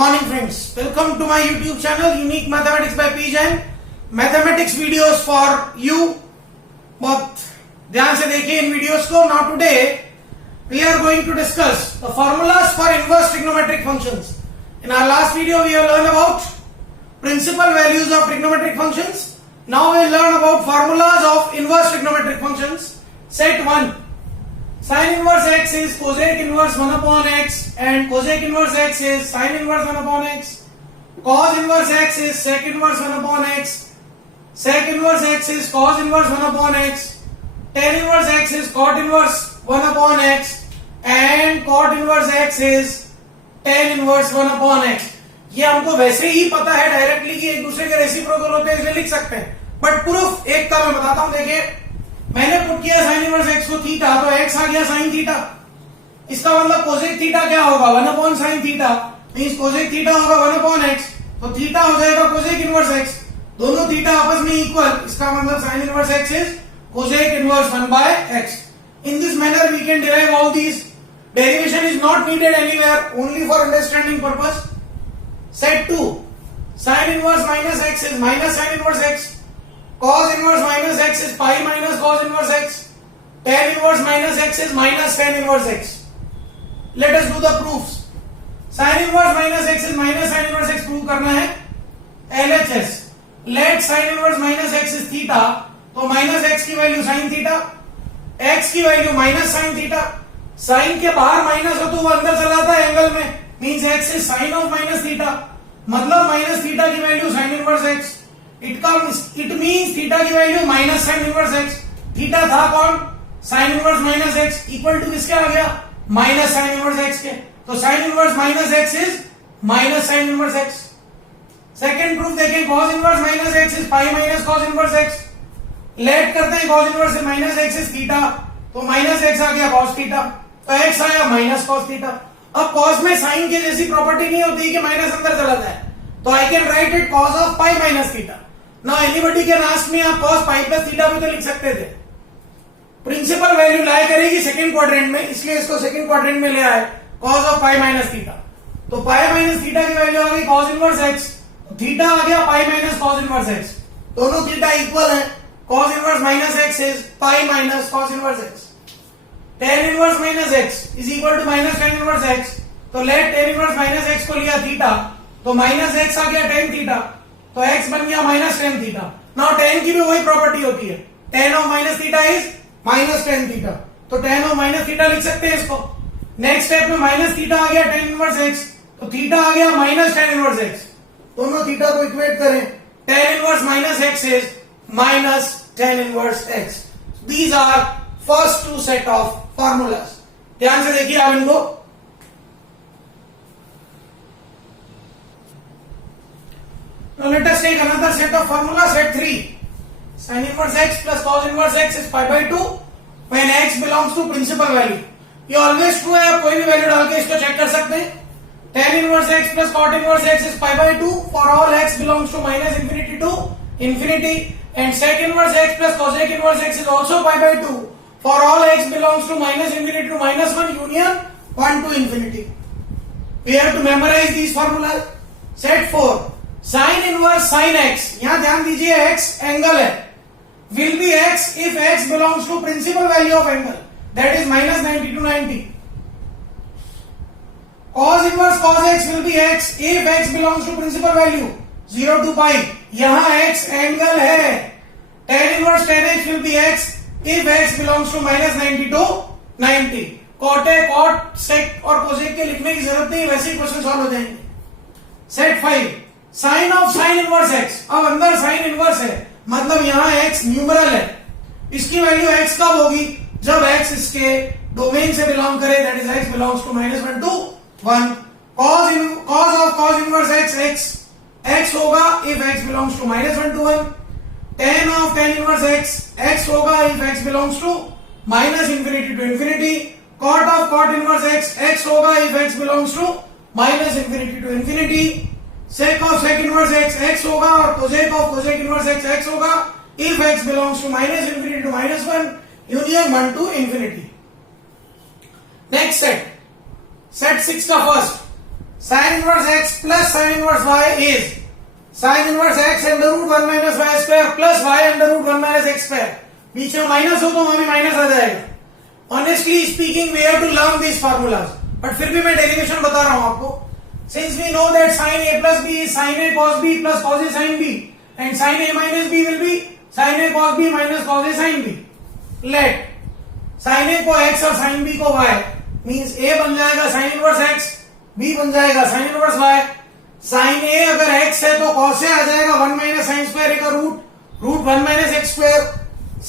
morning friends, welcome to my YouTube channel Unique Mathematics by P Jain. Mathematics videos for you. बहुत ध्यान से देखिए इन videos को. Now today we are going to discuss the formulas for inverse trigonometric functions. In our last video we have learned about principal values of trigonometric functions. Now we will learn about formulas of inverse trigonometric functions. Set 1. Sin inverse x is cosec inverse 1 upon x and cosec inverse x is sin inverse 1 upon x. Cos inverse x is sec inverse 1 upon x. Sec inverse x is cos inverse 1 upon x. Tan inverse x is cot inverse 1 upon x. And cot inverse x is tan inverse 1 upon x. ये हमको वैसे ही पता है directly कि एक दूसरे के reciprocal होते हैं, इसलिए लिख सकते हैं. बट प्रूफ एक का मैं बताता हूं. देखिए मैंने पुट किया साइन इनवर्स एक्स को थीटा, तो एक्स आ गया साइन थीटा. इसका मतलब कोसेक थीटा क्या होगा 1 upon sine theta. Means cosec theta होगा 1 अपॉन एक्स, तो थीटा हो जाएगा कोसेक इनवर्स एक्स. दोनों थीटा आपस में इक्वल. इसका मतलब sine inverse x is cosec inverse 1 by x. In this manner we can derive all these. Derivation is not needed anywhere, only for understanding purpose. Set 2. Sin inverse minus x is minus sin inverse x. Cos inverse minus x is pi minus cos inverse x. Tan inverse minus x is minus tan inverse x. Let us do the proofs. Sin inverse minus x is minus sin inverse x prove करना है. LHS. Let sin inverse minus x is theta. तो minus x की value sin theta, x की value minus sin theta. Sine के बाहर minus हो तो वो अंदर चला जाता है एंगल में. Means x is sine of minus theta, मतलब माइनस थीटा की value sine inverse x. It means theta की value minus sine inverse x. Theta था कौन? Sine inverse minus x. Equal to किसके आ गया? माइनस साइन इनवर्स एक्स के. तो sine inverse minus x is minus sine inverse x. Second proof देखें. Cos inverse minus x is pi minus cos inverse x. Let करते हैं cos inverse से minus x is theta, तो minus x आ गया cos theta, तो x आया minus cos theta. अब cos में साइन के जैसी प्रॉपर्टी नहीं होती कि माइनस अंदर चला जाए, तो I can write it cos of pi minus theta. Now anybody can ask me आप कॉस पाई प्लस थीटा भी तो लिख सकते थे. प्रिंसिपल वैल्यू लाया करेगी सेकंड क्वाड्रेंट में, इसलिए इसको सेकंड क्वाड्रेंट में ले आए cos of pi minus theta. तो पाई माइनस थीटा की वैल्यू आ गई कॉस इनवर्स एक्स. थीटा आ गया pi minus cos inverse x. दोनों थीटा इक्वल है. Cos inverse minus x is pi minus cos inverse x. tan inverse minus x is equal to minus tan inverse x. तो let tan inverse minus x को लिया theta, तो minus x आ गया tan theta, तो x बन गया minus tan theta. Now tan की भी वही प्रॉपर्टी होती है. tan of minus theta is minus tan theta, तो tan ऑफ माइनस थीटा लिख सकते हैं इसको. नेक्स्ट स्टेप में माइनस थीटा आ गया tan इनवर्स एक्स, तो थीटा आ गया माइनस tan इनवर्स एक्स. दोनों थीटा को इक्वेट करें. tan inverse minus x is minus tan inverse x. These are first two set of formulas. ध्यान से देखिए आप इनको. Now let us take another set of formula. Set 3. Sin inverse x plus cos inverse x is pi by 2 when x belongs to principal value. ये always true है, आप कोई भी वैल्यू डाल के इसको चेक कर सकते हैं. Tan inverse x plus cot inverse x is pi by 2 for all x belongs to minus infinity to infinity, and sec inverse x plus cosec inverse x is also pi by 2 for all x belongs to minus infinity to minus 1 union 1 to infinity. We have to memorize these formulas. Set 4. Sin inverse sin x, यहां ध्यान दीजिए x angle है, will be x if x belongs to principal value of angle, that is minus 90 to 90. Cos inverse cos x will be x if x belongs to principal value 0 to pi. यहां x angle है. Tan inverse tan x will be x if x belongs to minus 90 to 90. Cot है, cot सेक और cosec के लिखने की जरूरत नहीं, वैसे ही क्वेश्चन सॉल्व हो जाएंगे. Set 5. Sine of sine inverse x. अब अंदर साइन इनवर्स है, मतलब यहां x न्यूमरल है. इसकी वैल्यू x कब होगी? जब x इसके डोमेन से बिलोंग करे, that is x belongs to minus 1 to 1. Cos of cos inverse x x होगा if x belongs to minus 1 to 1. tan of tan inverse x x होगा if x belongs to minus infinity to infinity. Cot of cot inverse x x होगा if x belongs to minus infinity to infinity. Sec of sec inverse x x होगा और cosec of cosec inverse x x होगा if x belongs to minus infinity to minus 1 union 1 to infinity. Next set 6 का first. sin inverse x plus sin inverse y is sin inverse x under root 1 minus y square plus y under root 1 minus x square. बीच में minus हो तो वहां भी minus आ जाएगा। Honestly speaking we have to learn this formulas, but फिर भी मैं डेरिवेशन बता रहा हूं आपको। Since we know that sin a plus b is sin a cos b plus cos a sin b and sin a minus b will be sin a cos b minus cos a sin b. Let sin a को x और sin b को y means a बन जाएगा sin inverse x, b बन जाएगा sin inverse y। sin a अगर x है तो cos a आ जाएगा 1 minus sin square a का root 1 minus x square।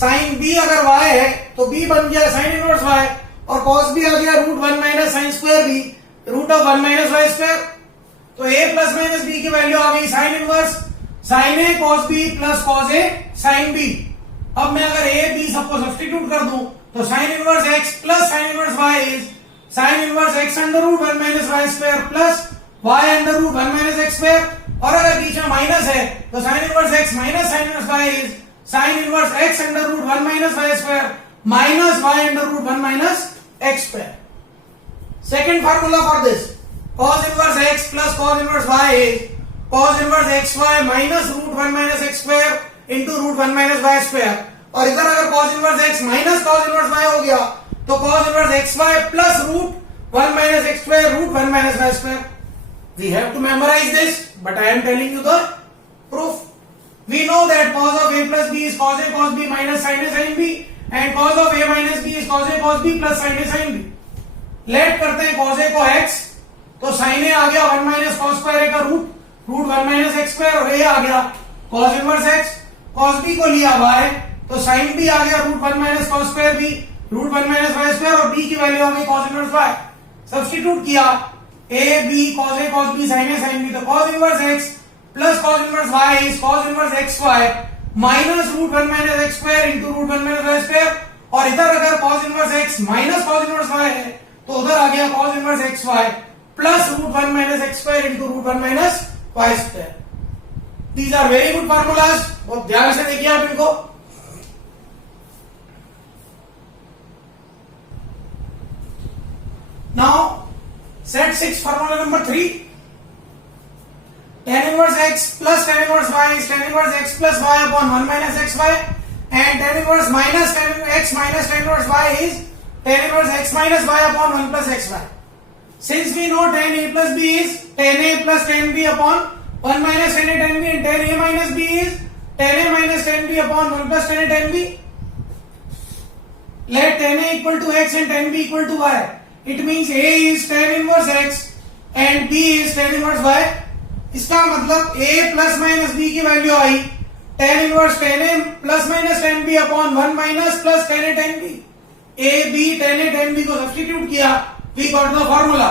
sin b अगर y है तो b बन गया sin inverse y और cos b आ गया root 1 minus sin square b root of 1 minus y square। तो a प्लस माइनस b की वैल्यू आ गई sin inverse sin a cos b plus cos a sin b। अब मैं अगर a b सबको सब्स्टिट्यूट कर दूं तो sin inverse x plus sin inverse y is sin inverse x under root 1 minus y square plus y under root 1 minus x square। और अगर बीच में माइनस है तो sin inverse x minus sin inverse y is sin inverse x under root 1 minus y square minus y under root 1 minus x square। Second formula for this, cos inverse x plus cos inverse y is cos inverse xy minus root 1 minus x square into root 1 minus y square। और इधर अगर cos inverse x minus cos inverse y हो गया तो cos inverse xy plus root 1 minus x square root 1 minus y square। We have to memorize this, but I am telling you the proof. We know that cos of a plus b is cos a cos b minus sin a sin b and cos of a minus b is cos a cos b plus sin a sin b। Let करते हैं cos a को x तो sin a आ गया 1 minus cos square a का root 1 minus x square और a आ गया cos inverse x। cos b को लिया y तो sin b आ गया root 1 minus cos square b root 1 minus y square और b की वैल्यू आ गई cos inverse y। सब्स्टिट्यूट किया a b cos a cos b sin a sin b तो cos inverse x plus cos inverse y is cos inverse xy minus root 1 minus x square into root 1 minus y square। और इधर अगर cos inverse x minus cos inverse y है तो उधर आ गया cos inverse xy plus root 1 minus x square into root 1 minus y square। These are very good formulas, बहुत ध्यान से देखिए आप इनको। Now set 6 formula number 3, tan inverse x plus tan inverse y is tan inverse x plus y upon 1 minus xy and tan inverse minus tan x minus tan inverse y is tan inverse x minus y upon 1 plus xy। Since we know tan a plus b is tan a plus tan b upon 1 minus tan a tan b and tan a minus b is tan a minus tan b upon 1 plus tan a tan b, let tan a equal to x and tan b equal to y. It means a is tan inverse x and b is tan inverse y। इसका मतलब a plus minus b की value I tan inverse tan a plus minus tan b upon 1 minus plus tan a tan b। a b tan a tan b को substitute किया, we got the formula।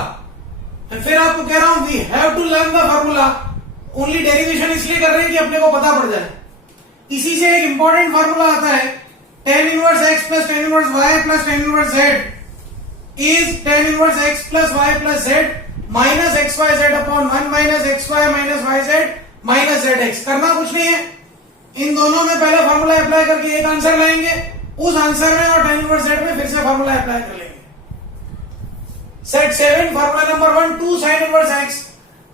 फिर आपको कह रहा हूं we have to learn the formula, only derivation इसलिए कर रहे हैं कि अपने को पता पड़ जाए। इसी से एक इंपॉर्टेंट फार्मूला आता है tan inverse x plus tan inverse y plus tan inverse z is tan inverse x plus y plus z minus xyz upon 1 minus xy minus yz minus zx। करना कुछ नहीं है, इन दोनों में पहले फार्मूला अप्लाई करके एक आंसर लाएंगे, उस आंसर में और tan inverse z में फिर से फार्मूला अप्लाई कर लेंगे। Set 7 formula number 1, 2 sin inverse x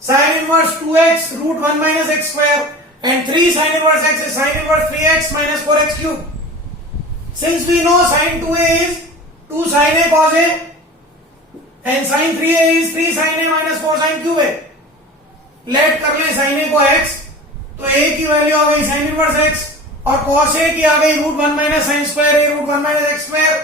sin inverse 2x root 1 minus x square and 3 sin inverse x is sin inverse 3x minus 4x cube। Since we know sin 2a is 2 sin a cos a and sin 3a is 3 sin a minus 4 sin cube a, late कर ले sin a को x तो a की value आ गई sin inverse x और cos a की आ गई root 1 minus sin square a root 1 minus x square।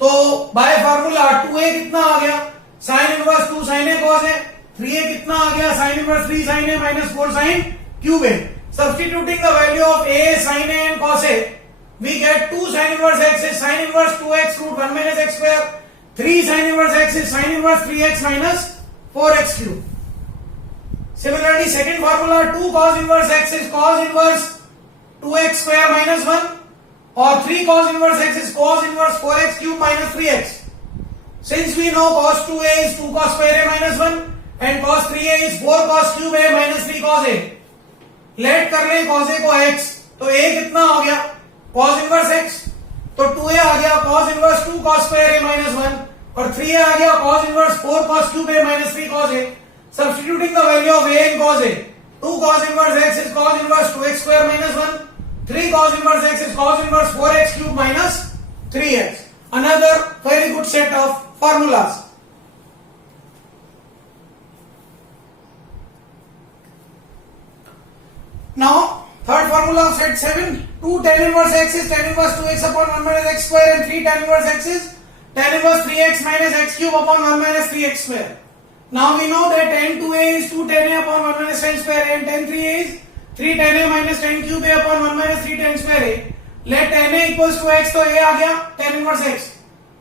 तो बाय फार्मूला 2a कितना आ गया sin inverse 2 sin a cos a, 3a कितना आ गया sin inverse 3 sin a minus 4 sin cube a। Substituting the value of a sin a and cos a, we get 2 sin inverse x is sin inverse 2x root 1 minus x square, 3 sin inverse x is sin inverse 3x minus 4x cube। Similarly, second formula 2 cos inverse x is cos inverse 2x square minus 1 or 3 cos inverse x is cos inverse 4x cube minus 3x। Since we know cos 2a is 2 cos square a minus 1 and cos 3a is 4 cos cube a minus 3 cos a, late कर ले cos a को x तो a कितना हो गया cos inverse x, तो 2a आ गया cos inverse 2 cos square a minus 1 और 3a आ गया cos inverse 4 cos cube a minus 3 cos a। Substituting the value of a in cos a. 2 cos inverse x is cos inverse 2x square minus 1. 3 cos inverse x is cos inverse 4x cube minus 3x. Another very good set of formulas. Now, third formula of set 7. 2 tan inverse x is tan inverse 2x upon 1 minus x square, and 3 tan inverse x is tan inverse 3x minus x cube upon 1 minus 3x square. Now we know that tan 2a is 2 tan a upon 1 minus tan square a, and tan 3a is 3 tan a minus tan cube a upon 1 minus 3 tan square a. Let tan a equals to x, तो a आ गया tan inverse x.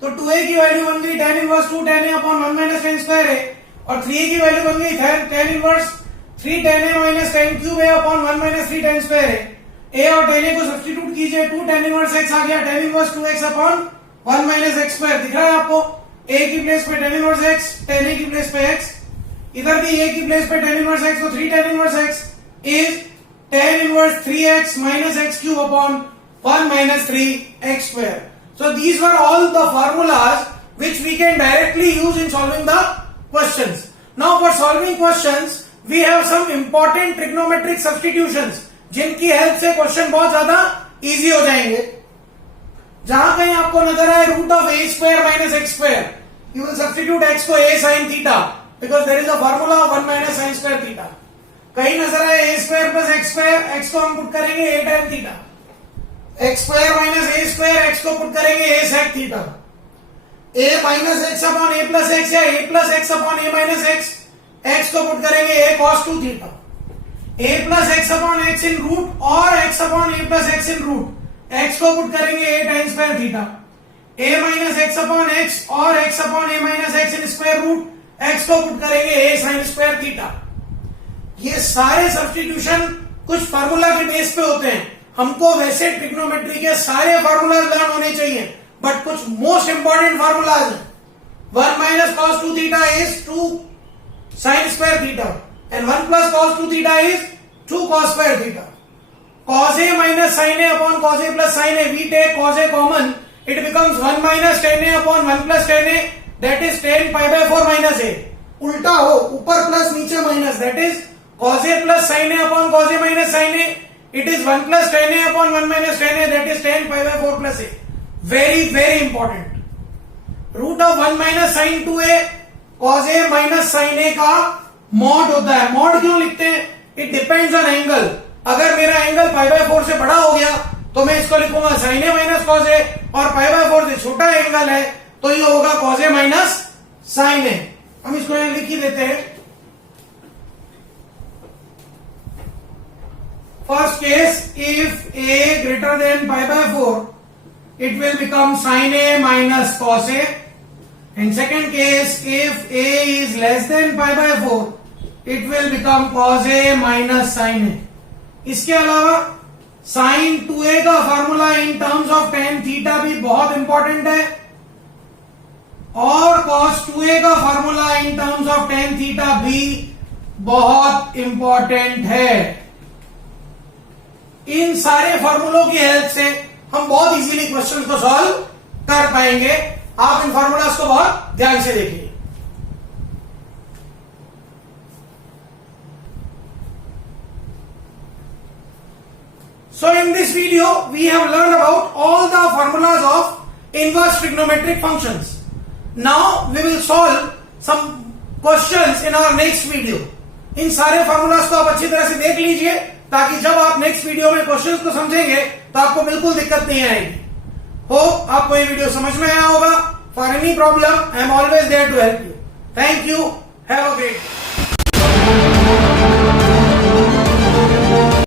तो 2a की value बन गई tan inverse 2 tan a upon 1 minus tan square a, और 3a की value बन गई tan inverse 3 tan a minus tan cube a upon 1 minus 3 tan square a. a और tan a को सब्स्टिट्यूट कीजिए, 2 tan inverse x आ गया tan inverse 2x upon 1 minus x square. दिख रहा है आपको? a की प्लेस पे tan inverse x, tan a की प्लेस पे x, इधर भी a की प्लेस पे tan inverse x, तो 3 tan inverse x is tan inverse 3x minus x cube upon 1 minus 3x square. So these were all the formulas which we can directly use in solving the questions. Now for solving questions, we have some important trigonometric substitutions जिनकी help से question बहुत ज्यादा easy हो जाएंगे. जहां कहीं आपको नजर आए root of a square minus x square, you will substitute x को a sine theta because there is a formula of 1 minus sine square theta. कहीं नजर आए a square plus x square, x को हम पुट करेंगे a tan theta. X square minus a square, x को put करेंगे a sec theta. A minus x upon a plus x या a plus x upon a minus x, x को put करेंगे a cos 2 theta. A plus x upon x in root और x upon a plus x in root, x को put करेंगे a tan square theta. A minus x upon x और x upon a minus x in square root, x को put करेंगे a sign square theta. ये सारे substitution कुछ formula के base पे होते हैं. हमको वैसे ट्रिग्नोमेट्री के सारे फार्मूलाज लर्न होने चाहिए, बट कुछ मोस्ट इंपॉर्टेंट फार्मूलाज हैं. 1 minus cos 2 theta is 2 sin square theta and 1 plus cos 2 theta is 2 cos square theta. Cos a minus sin a upon cos a plus sin a, we take cos a common, it becomes 1 minus tan a upon 1 plus tan a, that is tan pi by 4 minus a. उल्टा हो, ऊपर plus नीचे minus, that is cos a plus sin a upon cos a minus sin a, it is 1 plus tan a upon 1 minus tan a, that is tan pi by 4 plus a. Very very important. Root of 1 minus sin 2a cos a minus sin a का mod होता है. Mod क्यों लिखते हैं? It depends on angle. अगर मेरा angle pi by 4 से बड़ा हो गया तो मैं इसको लिखूंगा sin a minus cos a, और पाई बाय 4 से छोटा एंगल है तो ये होगा cos a minus sin a. हम इसको यहां लिख ही देते हैं. First case, if a greater than pi by 4, it will become sin a minus cos a. In second case, if a is less than pi by 4, it will become cos a minus sin a. इसके अलावा sin 2a का formula in terms of tan theta भी बहुत important है, और cos 2a का formula in terms of tan theta भी बहुत इंपॉर्टेंट है. इन सारे फॉर्मूलों की हेल्प से हम बहुत इजीली क्वेश्चन को सॉल्व कर पाएंगे. आप इन फॉर्मूलाज को बहुत ध्यान से देखिए. So in this video we have learned about all the formulas of inverse trigonometric functions. Now we will solve some questions in our next video. इन सारे फॉर्मूलाज को आप अच्छी तरह से देख लीजिए ताकि जब आप नेक्स्ट वीडियो में क्वेश्चंस को समझेंगे तो आपको बिल्कुल दिक्कत नहीं आएगी. होप आपको ये वीडियो समझ में आया होगा. For any problem I am always there to help you. Thank you. Have a great day.